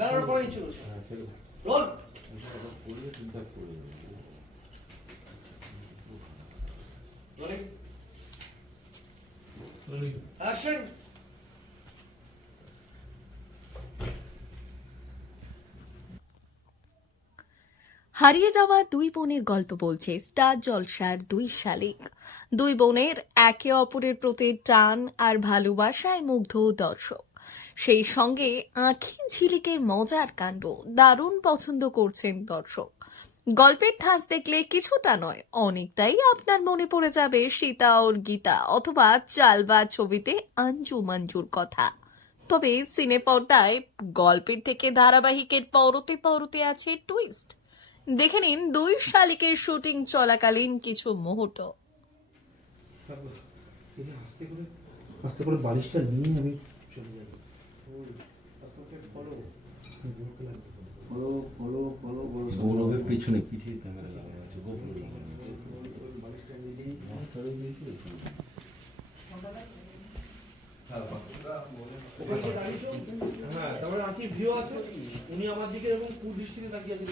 Banner পরে ছিল হ্যাঁ, রোলিং। অ্যাকশন। হারিয়ে যাওয়া দুই বোনের গল্প বলছে স্টার জলসার দুই শালিক। দুই বোনের একে অপরের প্রতি টান আর ভালোবাসায় মুগ্ধ দর্শক। সেই সঙ্গে আঁখি ঝিলিকের মজার কাণ্ড দারুণ পছন্দ করছেন দর্শক। গল্পের ঠাঁচ দেখলে কিছুটা নয়, অনেকটাই আপনার মনে পড়ে যাবে সীতা ওর গীতা অথবা চালবা ছবিতে আঞ্জু মাঞ্জুর কথা। তবে সিনে পর্দায় গল্পের থেকে ধারাবাহিকের পরতে পরতে আছে টুইস্ট দেখে নিন দুই শালিকের শুটিং চলাকালীন কিছু মুহূর্ত। আস্তে করে বালিশটা নিয়ে আমি চলে যাব হ্যাঁ তারপরে আঁকি ভিউ আছে? উনি আমার দিকে এরকম কুদৃষ্টিতে তাকিয়ে আছেন